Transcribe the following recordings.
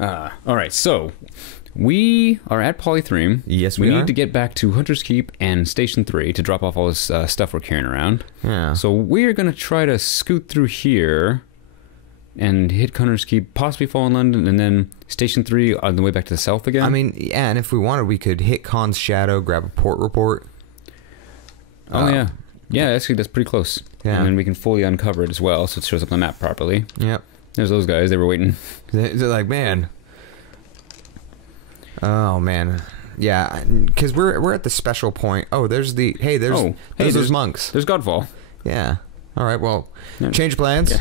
Alright, so we are at Polythreme. Yes, we we need are. to get back to Hunter's Keep and Station 3 to drop off all this stuff we're carrying around. Yeah. So we're going to try to scoot through here and hit Hunter's Keep, possibly fall in London, and then Station 3 on the way back to the south again. I mean, yeah, and if we wanted, we could hit Khan's Shadow, grab a port report. Oh, yeah. Yeah, actually, that's pretty close. Yeah. And then we can fully uncover it as well, so it shows up on the map properly. Yep. There's those guys. They were waiting. They're like, man. Oh, man. Yeah, because we're at the special point. Oh, there's the... Hey, there's those monks. There's Godfall. Yeah. All right, well, Yeah. change plans. Yeah.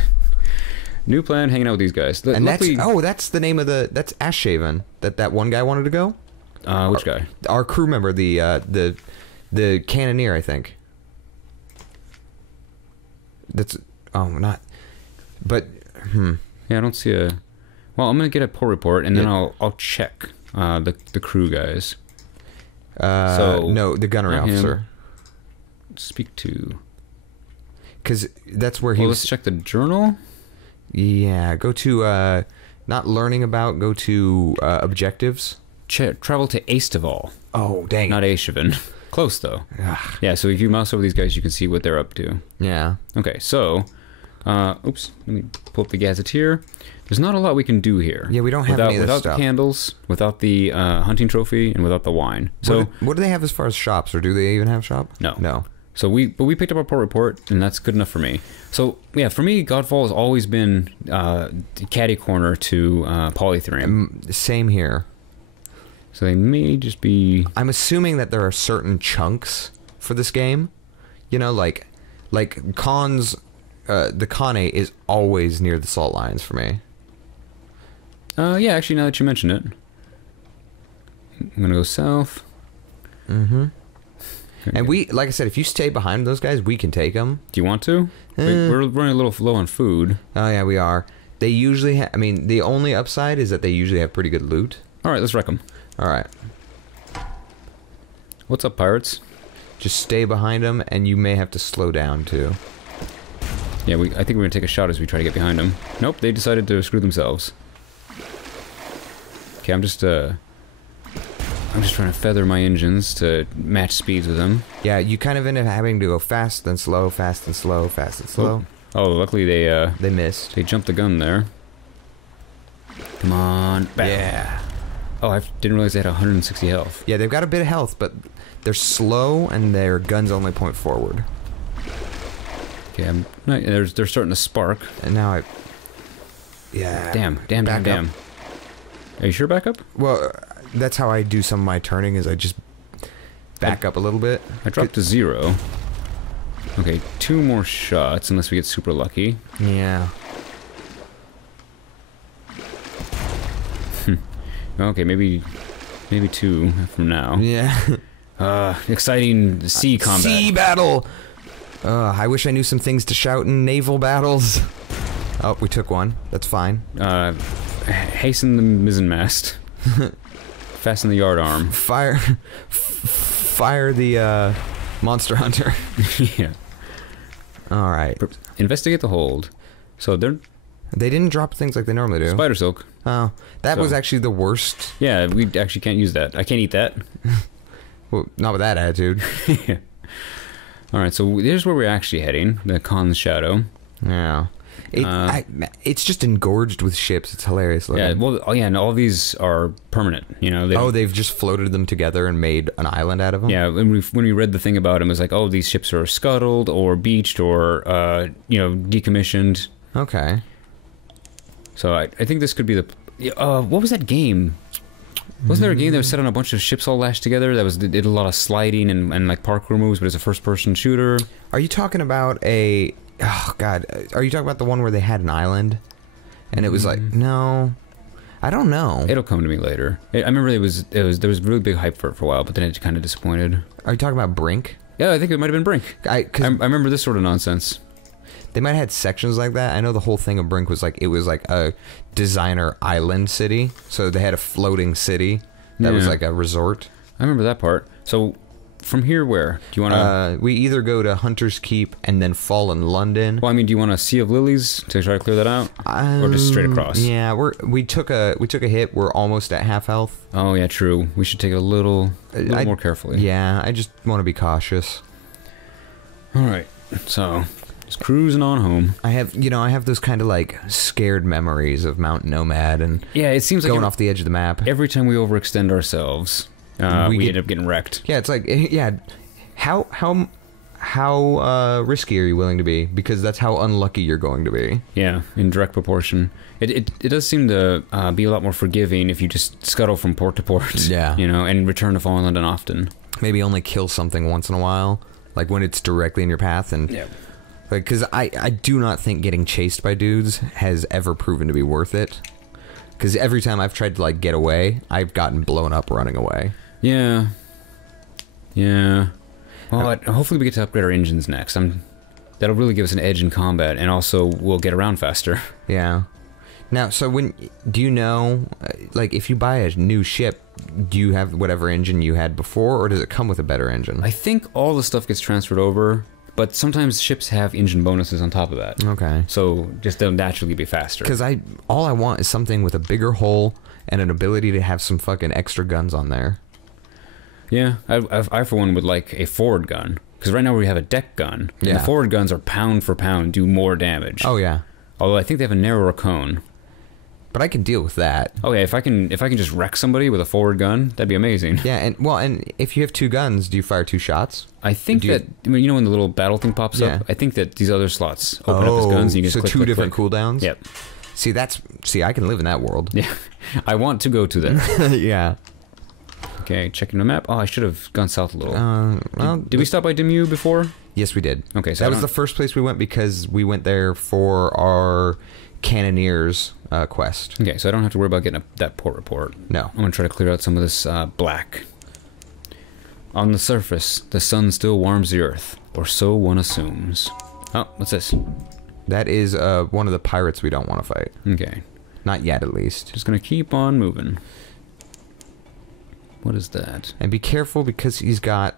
New plan, hanging out with these guys. And Luckily, that's the name of the... That's Ashhaven. That one guy wanted to go? which guy? Our crew member, the cannoneer, I think. That's... Oh, not... But... Yeah, I don't see a... Well, I'm going to get a port report, and then I'll check the crew guys. No, the gunnery not him. officer. Speak to... Because that's where he Well, was... let's check the journal. Yeah, go to... not learning about, go to objectives. Travel to Aestival. Oh, dang. Not Aeshaven. Close, though. Ugh. Yeah, so if you mouse over these guys, you can see what they're up to. Yeah. Okay, so... oops, let me pull up the gazetteer. There's not a lot we can do here. Yeah, we don't have any of this without stuff. the candles, without the hunting trophy, and without the wine. So What do they have as far as shops, or do they even have shop? No. No. So we picked up our port report, and that's good enough for me. So yeah, for me, Godfall has always been caddy corner to Polythreme. Same here. So they may just be... I'm assuming that there are certain chunks for this game. You know, like Khan's... the Khane is always near the salt lines for me. Yeah, actually, now that you mention it. I'm going to go south. Mm-hmm. And we, like I said, if you stay behind those guys, we can take them. Do you want to? We're running a little low on food. Oh, yeah, we are. They usually I mean, the only upside is that they usually have pretty good loot. All right, let's wreck them. All right. What's up, pirates? Just stay behind them, and you may have to slow down, too. Yeah, I think we're going to take a shot as we try to get behind them. Nope, they decided to screw themselves. Okay, I'm just trying to feather my engines to match speeds with them. Yeah, you kind of end up having to go fast, then slow, fast, and slow, fast, and slow. Oh, luckily They missed. they jumped the gun there. Come on. Bam. Yeah. Oh, I didn't realize they had 160 health. Yeah, they've got a bit of health, but they're slow, and their guns only point forward. Okay, they're starting to spark. And now Yeah. Damn. Back up. Are you sure back up? Well, that's how I do some of my turning, is I just back up a little bit. I dropped to 0. Okay, 2 more shots, unless we get super lucky. Yeah. Okay, maybe 2 from now. Yeah. Exciting sea combat. Sea battle! I wish I knew some things to shout in naval battles. Oh, we took one. That's fine. Hasten the mizzenmast. Fasten the yard arm. Fire the monster hunter. Yeah. All right. Investigate the hold. So they're They didn't drop things like they normally do. spider silk. Oh, that was actually the worst. Yeah, we actually can't use that. I can't eat that. Well, not with that attitude. Yeah. All right, so here's where we're actually heading. The Khan's Shadow. Yeah. It's just engorged with ships. It's hilarious looking. Yeah. Well. Oh yeah. And all these are permanent. You know. They've just floated them together and made an island out of them. Yeah. When we read the thing about them, it was like, oh, these ships are scuttled or beached or decommissioned. Okay. So I think this could be the. What was that game? Wasn't there a game that was set on a bunch of ships all lashed together that did a lot of sliding and like parkour moves, but it's a first-person shooter? Are you talking about a... Oh, God. Are you talking about the one where they had an island? And it was like... No. I don't know. It'll come to me later. I remember there was really big hype for it for a while, but then it kind of disappointed. Are you talking about Brink? Yeah, I think it might have been Brink. I 'Cause remember this sort of nonsense. they might have had sections like that. I know the whole thing of Brink was like... It was like a designer island city. So they had a floating city that was Yeah. like a resort. I remember that part. So from here, where do you want to? We either go to Hunter's Keep and then fall in London. Well, I mean, do you want a Sea of Lilies to try to clear that out, or just straight across? Yeah, we took a hit. We're almost at half health. Oh yeah, true. We should take it a little more carefully. Yeah, I just want to be cautious. All right, so just cruising on home. I have those kind of like scared memories of Mount Nomad and yeah, it seems like going off the edge of the map. Every time we overextend ourselves, we end up getting wrecked. Yeah, it's like how risky are you willing to be? Because that's how unlucky you're going to be. Yeah, in direct proportion. It does seem to be a lot more forgiving if you just scuttle from port to port. Yeah, and return to Fallen London often. Maybe only kill something once in a while, like when it's directly in your path, and yeah. Like, because I do not think getting chased by dudes has ever proven to be worth it. Because every time I've tried to, like, get away, I've gotten blown up running away. Yeah. Yeah. Well, hopefully we get to upgrade our engines next. That'll really give us an edge in combat, and also we'll get around faster. Yeah. Now, so do you know, like, if you buy a new ship, do you have whatever engine you had before, or does it come with a better engine? I think all the stuff gets transferred over. But sometimes ships have engine bonuses on top of that. Okay. So just they'll naturally be faster. Because all I want is something with a bigger hull and an ability to have some fucking extra guns on there. Yeah, I for one would like a forward gun. Because right now we have a deck gun. And yeah. The forward guns are pound for pound, do more damage. Oh yeah. Although I think they have a narrower cone. But I can deal with that. Oh yeah, if I can just wreck somebody with a forward gun, that'd be amazing. Yeah, and if you have two guns, do you fire two shots? I think when the little battle thing pops up, I think that these other slots open up as guns and you can just click, two click, different click. cooldowns? Yep. See, I can live in that world. Yeah. I want to go to that. Yeah. Okay, checking the map. Oh, I should have gone south a little. Did we stop by Dimmu before? Yes, we did. Okay, so that was the first place we went because we went there for our Cannoneers quest. Okay, so I don't have to worry about getting that port report. No. I'm going to try to clear out some of this black. On the surface, the sun still warms the earth, or so one assumes. Oh, what's this? That is one of the pirates we don't want to fight. Okay. Not yet, at least. Just going to keep on moving. What is that? And be careful because he's got...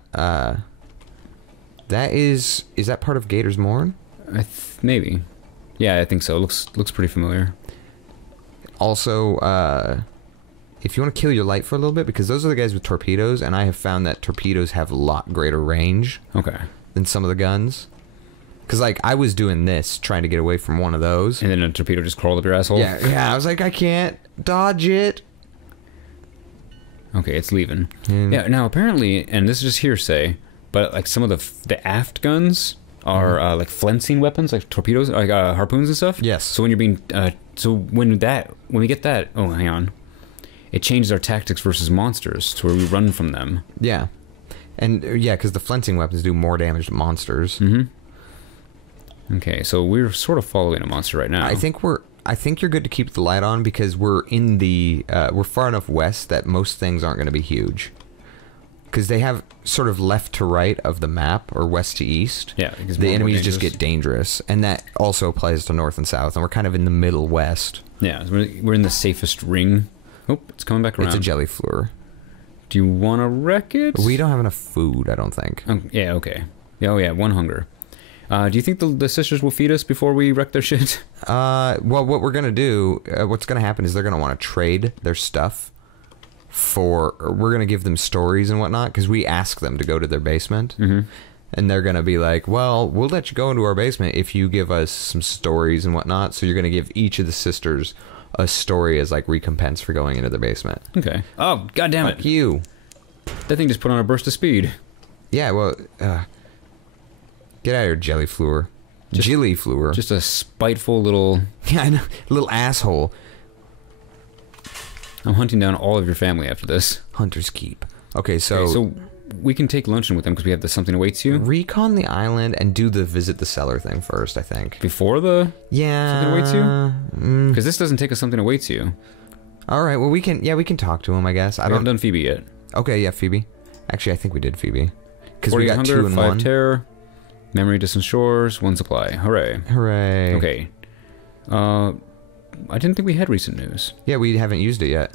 Is that part of Gator's Morn? Maybe. Yeah, I think so. Looks pretty familiar. Also, if you want to kill your light for a little bit, because those are the guys with torpedoes, and I have found that torpedoes have a lot greater range than some of the guns. Because, like, I was doing this, trying to get away from one of those. And then a torpedo just crawled up your asshole? Yeah, I was like, I can't dodge it. Okay, it's leaving. Yeah, now apparently, and this is just hearsay, but, like, some of the aft guns are like flensing weapons, like torpedoes, like harpoons and stuff. Yes. So when you're being, when we get that, oh, hang on, it changes our tactics versus monsters to where we run from them. Yeah, and because the flensing weapons do more damage to monsters. Okay, so we're sort of following a monster right now. I think you're good to keep the light on because we're in we're far enough west that most things aren't going to be huge. Because they have sort of left to right of the map, or west to east. Yeah, the enemies just get dangerous. And that also applies to north and south, and we're kind of in the middle west. Yeah, we're in the safest ring. Oh, it's coming back around. It's a jelly fluor. Do you want to wreck it? We don't have enough food, I don't think. Yeah, okay. Oh yeah, one hunger. Do you think the sisters will feed us before we wreck their shit? Well, what we're going to do, what's going to happen is they're going to want to trade their stuff we're going to give them stories and whatnot, because we ask them to go to their basement. And they're going to be like, well, we'll let you go into our basement if you give us some stories and whatnot. So you're going to give each of the sisters a story as, like, recompense for going into their basement. Okay. Oh, goddammit. Fuck you. That thing just put on a burst of speed. Yeah, well, get out of here, jelly fluor. Jilly fluor. Just a spiteful little... Yeah, I know. Little asshole. I'm hunting down all of your family after this. Hunter's Keep. Okay, so we can take luncheon with them because we have Something Awaits You. Recon the island and do the visit the cellar thing first, I think. Before the Something Awaits You? Because this doesn't take us Something Awaits You. All right, well, we can talk to him, I guess. I haven't done Phoebe yet. Okay, yeah, Phoebe. Actually, I think we did Phoebe. Because we got hunger, 2 and 5 1. terror, memory, distant shores, 1 supply. Hooray. Hooray. Okay. I didn't think we had recent news. Yeah, we haven't used it yet.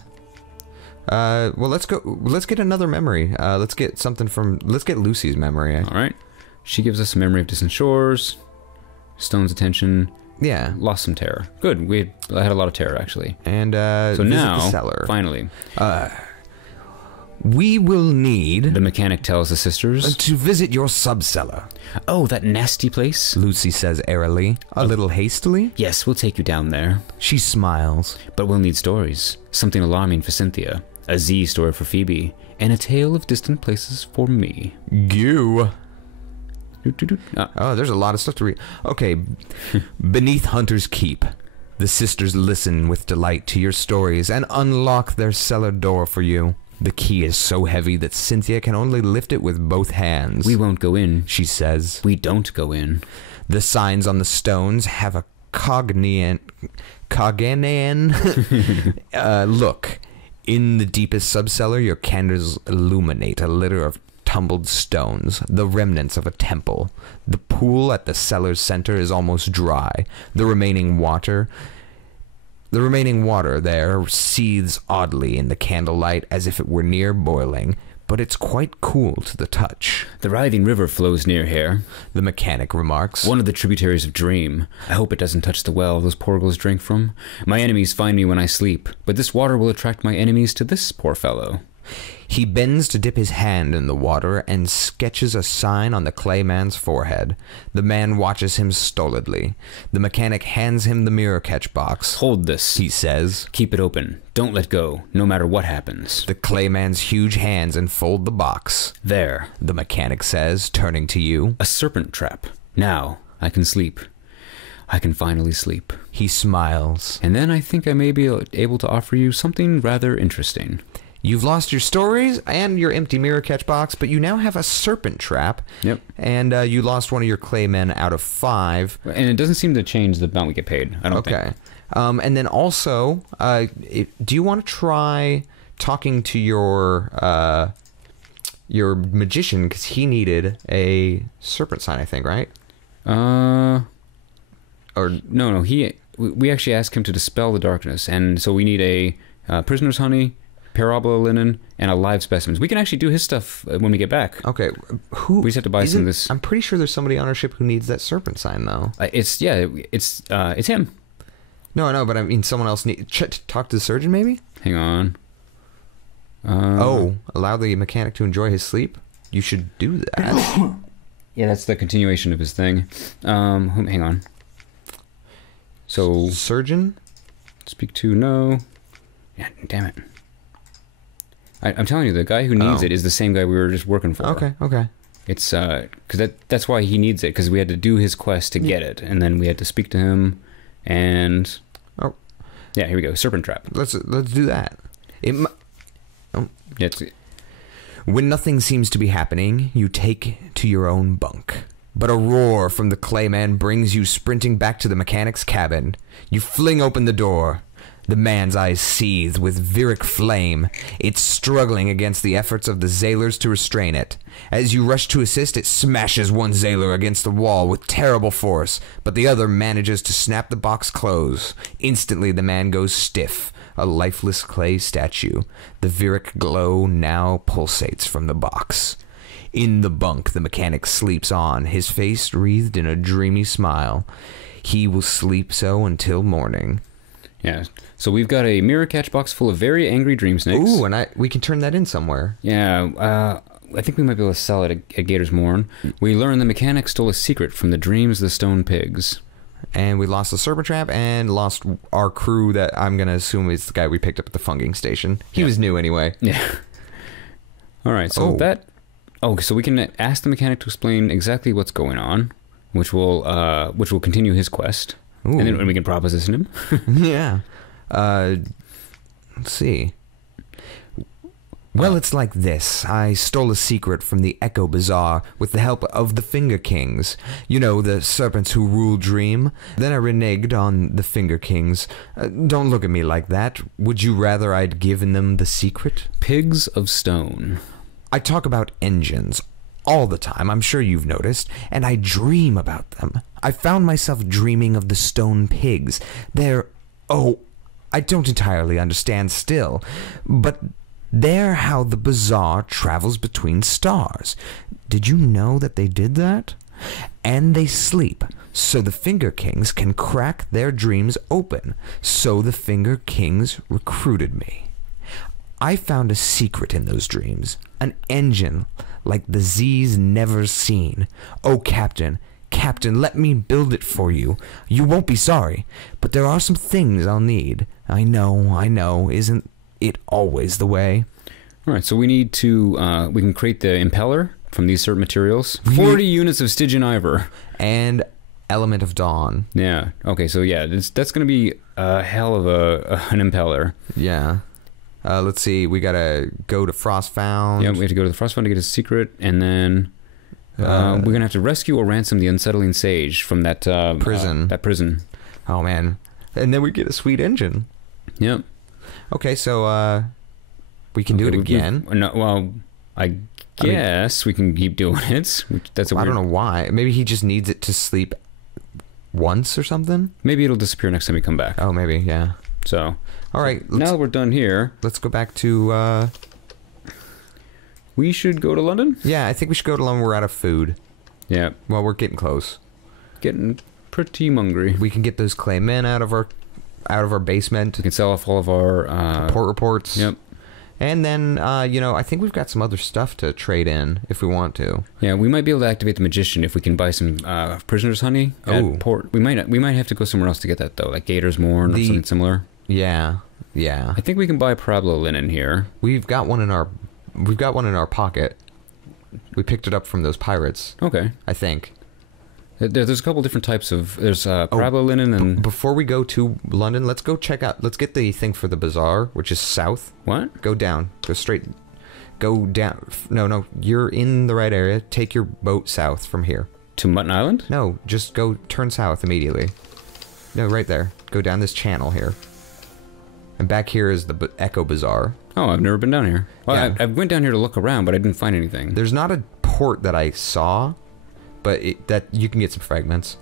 Well, let's go. Let's get another memory. Let's get Lucy's memory. All right. She gives us a memory of distant shores, Stone's attention. Yeah. Lost some terror. Good. I had a lot of terror, actually. And so now, the cellar. Finally. We will need... The mechanic tells the sisters. To visit your sub-cellar. Oh, that nasty place? Lucy says airily, a little hastily. Yes, we'll take you down there. She smiles. But we'll need stories. Something alarming for Cynthia. A Z story for Phoebe. And a tale of distant places for me. Goo. Ah. Oh, there's a lot of stuff to read. Okay. Beneath Hunter's Keep, the sisters listen with delight to your stories and unlock their cellar door for you. The key is so heavy that Cynthia can only lift it with both hands. We won't go in, she says. We don't go in. The signs on the stones have a Cognian look. In the deepest subcellar, your candles illuminate a litter of tumbled stones, the remnants of a temple. The pool at the cellar's center is almost dry. The remaining water there seethes oddly in the candlelight as if it were near boiling, but it's quite cool to the touch. The writhing river flows near here, the mechanic remarks. One of the tributaries of Dream. I hope it doesn't touch the well those poor girls drink from. My enemies find me when I sleep, but this water will attract my enemies to this poor fellow. He bends to dip his hand in the water and sketches a sign on the clay man's forehead. The man watches him stolidly. The mechanic hands him the mirror catch box. Hold this, he says. Keep it open. Don't let go, no matter what happens. The clay man's huge hands enfold the box. There, the mechanic says, turning to you. A serpent trap. Now, I can sleep. I can finally sleep. He smiles. And then I think I may be able to offer you something rather interesting. You've lost your stories and your empty mirror catch box, but you now have a serpent trap. Yep. And you lost one of your clay men out of 5. And it doesn't seem to change the amount we get paid, I don't think. Okay. And then also, do you want to try talking to your magician, because he needed a serpent sign, I think, right? Or no, we actually asked him to dispel the darkness, and so we need a prisoner's honey, parabola linen, and a live specimens. We can actually do his stuff when we get back. Okay, we just have to buy some of this. I'm pretty sure there's somebody on our ship who needs that serpent sign, though. It's him. No, but I mean someone else talk to the surgeon, maybe. Hang on. Allow the mechanic to enjoy his sleep. You should do that. Yeah, that's the continuation of his thing. Hang on. So surgeon. Speak to no. Yeah, damn it. I'm telling you, the guy who needs it is the same guy we were just working for. Okay. It's because that's why he needs it, because we had to do his quest to get it, and then we had to speak to him, and yeah, here we go, serpent trap. Let's do that. Yeah, when nothing seems to be happening, you take to your own bunk. But a roar from the clayman brings you sprinting back to the mechanic's cabin. You fling open the door. The man's eyes seethe with viric flame. It's struggling against the efforts of the sailors to restrain it. As you rush to assist, it smashes one sailor against the wall with terrible force, but the other manages to snap the box close. Instantly, the man goes stiff, a lifeless clay statue. The viric glow now pulsates from the box. In the bunk, the mechanic sleeps on, his face wreathed in a dreamy smile. He will sleep so until morning. Yeah, so we've got a mirror catch box full of very angry dream snakes. Ooh, and we can turn that in somewhere. Yeah, I think we might be able to sell it at Gator's Morn. We learn the mechanic stole a secret from the dreams of the stone pigs. And we lost the serpent trap and lost our crew that I'm going to assume is the guy we picked up at the funging station. He was new anyway. Yeah. All right, so so we can ask the mechanic to explain exactly what's going on, which will continue his quest. Ooh. And then we can proposition him. Yeah. Let's see. Well, it's like this. I stole a secret from the Echo Bazaar with the help of the Finger Kings. You know, the serpents who rule Dream. Then I reneged on the Finger Kings. Don't look at me like that. Would you rather I'd given them the secret? Pigs of stone. I talk about engines all the time, I'm sure you've noticed, and I dream about them. I found myself dreaming of the stone pigs. I don't entirely understand still, but They're how the bazaar travels between stars. Did you know that they did that? And they sleep, so the Finger Kings can crack their dreams open. So the Finger Kings recruited me. I found a secret in those dreams, an engine like the Z's never seen. Oh, Captain, let me build it for you. You won't be sorry, but there are some things I'll need. I know, isn't it always the way? All right, so we need to, we can create the impeller from these certain materials. 40 units of Stygian Ivor. And Element of Dawn. Yeah, okay, so yeah, that's going to be a hell of an impeller. Yeah. Let's see, we gotta go to Frostfound. Yeah, we have to go to the Frostfound to get his secret, and then we're going to have to rescue or ransom the unsettling sage from that prison. That prison. Oh, man. And then we get a sweet engine. Yep. Okay, so we can do it again. No, well, I guess we can keep doing it. That's I don't know why. Maybe he just needs it to sleep once or something? Maybe it'll disappear next time we come back. Oh, maybe, yeah. So, all right. Now that we're done here, let's go back to... we should go to London? Yeah, I think we should go to London. We're out of food. Yeah. Well, we're getting close. Getting pretty hungry. We can get those clay men out of our basement. We can sell off all of our... report reports. Yep. And then, I think we've got some other stuff to trade in if we want to. Yeah, we might be able to activate the magician if we can buy some prisoner's honey at port. We might have to go somewhere else to get that, though, like Gator's Morn or something similar. Yeah, yeah. I think we can buy Parabolo linen here. We've got one in our pocket. We picked it up from those pirates. Okay. I think. There's a couple different types of... There's Parabolo linen and... Before we go to London, let's go check out... Let's get the thing for the bazaar, which is south. What? Go down. Go straight... Go down... No. You're in the right area. Take your boat south from here. To Mutton Island? No, just go... Turn south immediately. No, right there. Go down this channel here. And back here is the Echo Bazaar. Oh, I've never been down here. Well, Yeah. I went down here to look around, but I didn't find anything. There's not a port that I saw... But that you can get some fragments.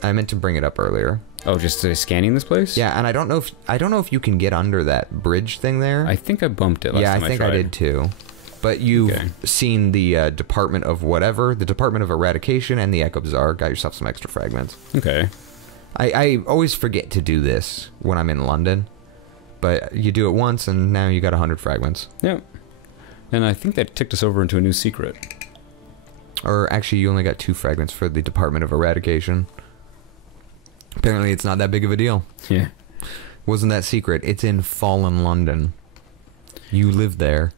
I meant to bring it up earlier. Oh, just scanning this place? Yeah, and I don't know if you can get under that bridge thing there. I think I bumped it last time I tried. Yeah, I think I did too. But you've seen the Department of whatever, the Department of Eradication, and the Echo Bazaar. Got yourself some extra fragments. Okay. I always forget to do this when I'm in London, but you do it once, and now you got 100 fragments. Yep. And I think that ticked us over into a new secret. Or actually, you only got 2 fragments for the Department of Eradication. Apparently, it's not that big of a deal. Yeah. Wasn't that secret? It's in Fallen London. You live there.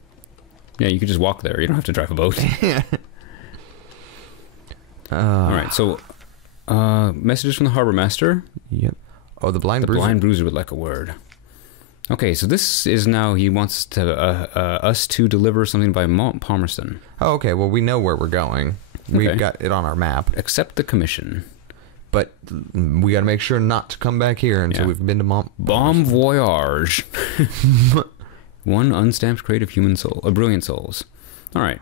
Yeah, you could just walk there. You don't have to drive a boat. All right, so messages from the harbor master. Yep. Oh, the blind bruiser. The blind bruiser would like a word. Okay, so this is now he wants to us to deliver something by Mount Palmerston. Oh, okay. Well, we know where we're going. Okay. We've got it on our map. Accept the commission. But we got to make sure not to come back here until we've been to Mount Bon voyage. 1 unstamped crate of human soul, brilliant souls. All right.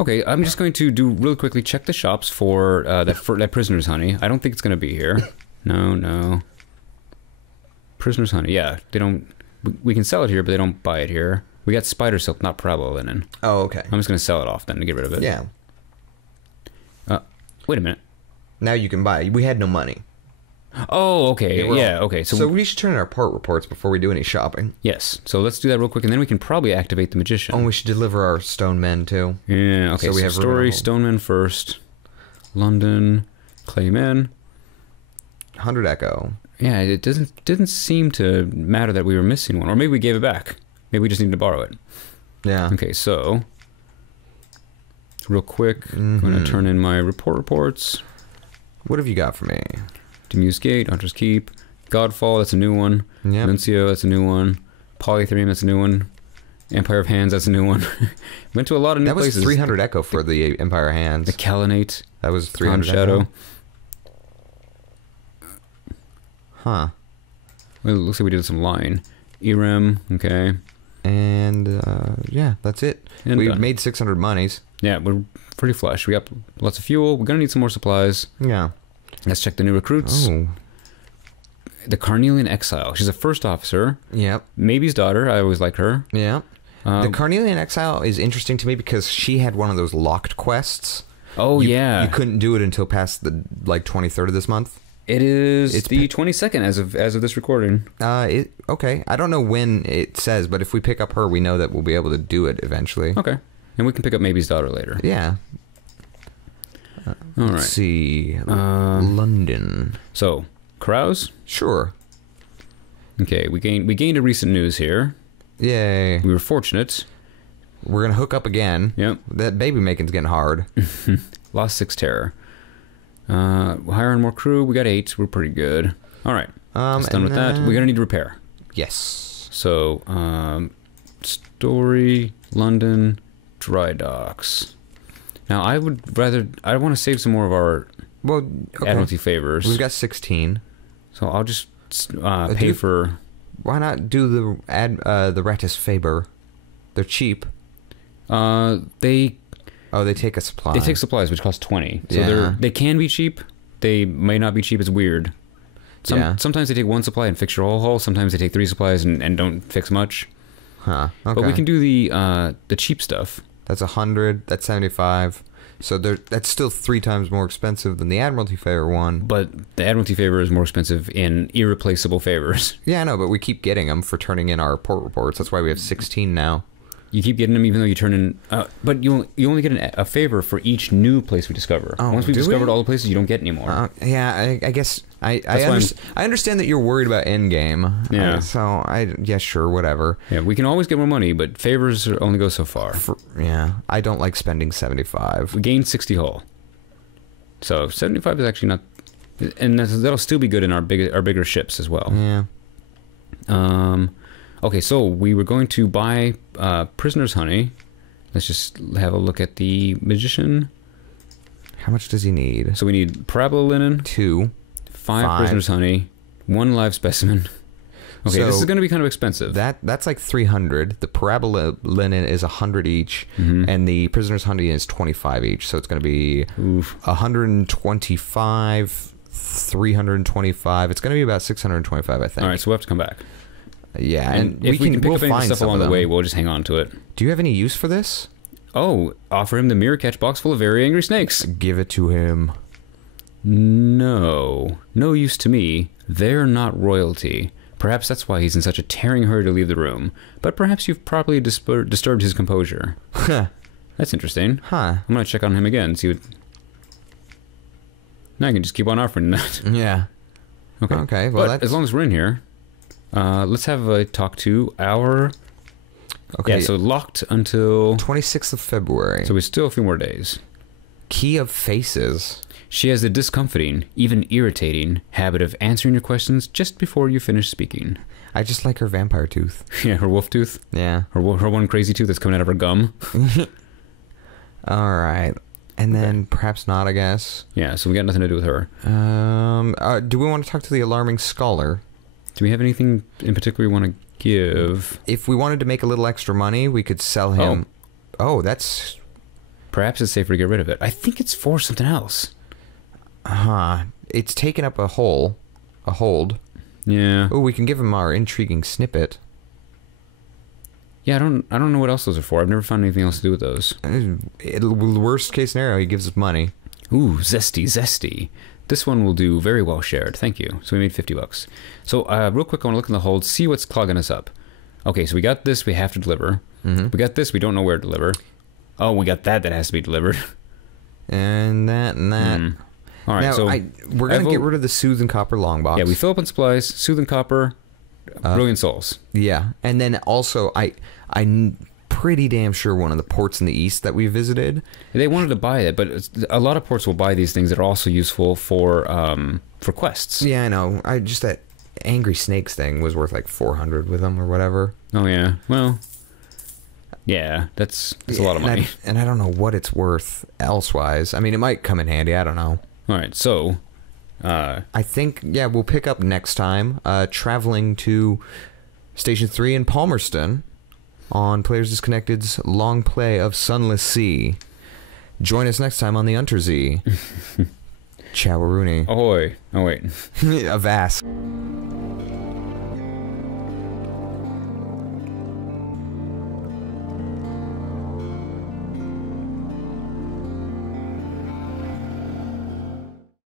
Okay, I'm just going to do really quickly. Check the shops for that prisoner's honey. I don't think it's going to be here. No. Prisoner's honey. Yeah, they don't. We can sell it here, but they don't buy it here. We got spider silk, not Parabolo linen. Oh, okay. I'm just going to sell it off then to get rid of it. Yeah. Wait a minute. Now you can buy. We had no money. Oh, okay. Yeah, okay. So we should turn in our port reports before we do any shopping. Yes. So let's do that real quick, and then we can probably activate the magician. Oh, we should deliver our stone men too. Yeah. Okay. So we have story stonemen first. London, claymen. 100 Echo. Yeah, it didn't seem to matter that we were missing one, or maybe we gave it back. Maybe we just needed to borrow it. Yeah. Okay, so real quick, I'm going to turn in my reports. What have you got for me? Demuse Gate, Hunter's Keep, Godfall, that's a new one. Yep. Nuncio, that's a new one. Polytherium, that's a new one. Empire of Hands, that's a new one. Went to a lot of new places. That was 300 Echo for the Empire of Hands. The Kalinate. That was 300 Shadow. Echo. Huh. Well, it looks like we did some line. Erem, okay. And, yeah, that's it. And we done. made 600 monies. Yeah, we're pretty flush. We got lots of fuel. We're going to need some more supplies. Yeah. Let's check the new recruits. Oh. the Carnelian Exile. She's a first officer. Yep. Maybe's daughter. I always like her. Yeah. The Carnelian Exile is interesting to me because she had one of those locked quests. Oh, yeah. You couldn't do it until past the 23rd of this month. It's the 22nd as of this recording. Okay. I don't know when it says, but if we pick up her, we know that we'll be able to do it eventually. Okay. And we can pick up Maybe's daughter later. Yeah. All right. Let's see. London. So, Carouse? Sure. Okay, we gained a recent news here. Yay. We were fortunate. We're going to hook up again. Yep. That baby making's getting hard. Lost 6 terror. Hire on more crew. We got 8. We're pretty good. All right. That's done with that. We're going to need to repair. Yes. So, Story, London, dry docks. Now, I want to save some more of our Admiralty favors. We've got 16. So I'll just pay for... Why not do the Ratis Faber? They're cheap. They take a supply. They take supplies, which cost 20. So yeah. they can be cheap. They may not be cheap. It's weird. Sometimes they take 1 supply and fix your whole hull. Sometimes they take 3 supplies and don't fix much. Huh. Okay. But we can do the cheap stuff. That's 100. That's 75. So that's still 3 times more expensive than the Admiralty Favor one. But the Admiralty Favor is more expensive in irreplaceable favors. Yeah, I know, but we keep getting them for turning in our port reports. That's why we have 16 now. You keep getting them even though you turn in... but you only get a favor for each new place we discover. Once we've discovered all the places, you don't get any more. Yeah, I guess... I understand that you're worried about endgame. Yeah. Sure, whatever. Yeah, we can always get more money, but favors only go so far. I don't like spending 75. We gained 60 hull. So 75 is actually not... And that'll still be good in our bigger ships as well. Yeah. Okay, so we were going to buy prisoner's honey. Let's just have a look at the magician. How much does he need? So we need parabola linen. 2. 5 prisoner's honey. 1 live specimen. Okay, so this is going to be kind of expensive. That's like 300. The parabola linen is 100 each, and the prisoner's honey is 25 each. So it's going to be 125, 325. It's going to be about 625, I think. All right, so we'll have to come back. Yeah, and if we can pick up any stuff along the way, we'll just hang on to it. Do you have any use for this? Oh, offer him the mirror catch box full of very angry snakes. Give it to him. No use to me. They're not royalty. Perhaps that's why he's in such a tearing hurry to leave the room. But perhaps you've properly disturbed his composure. That's interesting. Huh. I'm going to check on him again, see what... Now I can just keep on offering that. Yeah. Okay, well, but as long as we're in here, let's have a talk to our... Okay. Yeah, so locked until... 26th of February. So we still have a few more days. Key of Faces. She has the discomforting, even irritating, habit of answering your questions just before you finish speaking. I just like her vampire tooth. Yeah, her wolf tooth. Yeah. Her one crazy tooth that's coming out of her gum. All right. And then perhaps not, I guess. Yeah, so we got nothing to do with her. Do we want to talk to the alarming scholar? Do we have anything in particular we want to give? If we wanted to make a little extra money, we could sell him. Oh, that's... Perhaps it's safer to get rid of it. I think it's for something else. It's taken up a hold. Yeah. Oh, we can give him our intriguing snippet. Yeah, I don't know what else those are for. I've never found anything else to do with those. Worst case scenario, he gives us money. Ooh, zesty. This one will do very well shared. Thank you. So we made $50. So real quick, I want to look in the hold, see what's clogging us up. Okay, so we got this we have to deliver. We got this we don't know where to deliver. Oh, we got that has to be delivered. And that. All right, now, so we're going to get rid of the Soothing Copper long box. Yeah, we fill up on supplies, Soothing Copper, Brilliant Souls. Yeah, and then also I'm pretty damn sure one of the ports in the east that we visited. They wanted to buy it, but a lot of ports will buy these things that are also useful for quests. Yeah, I know. That Angry Snakes thing was worth like 400 with them or whatever. Oh yeah, well, yeah, that's a lot of money. And I don't know what it's worth elsewise. I mean, it might come in handy. I don't know. All right, so I think we'll pick up next time. Traveling to Station 3 in Palmerston on Players Disconnected's long play of Sunless Sea. Join us next time on the Untersee. Chowaroonie. Ahoy. Oh, wait. Avast.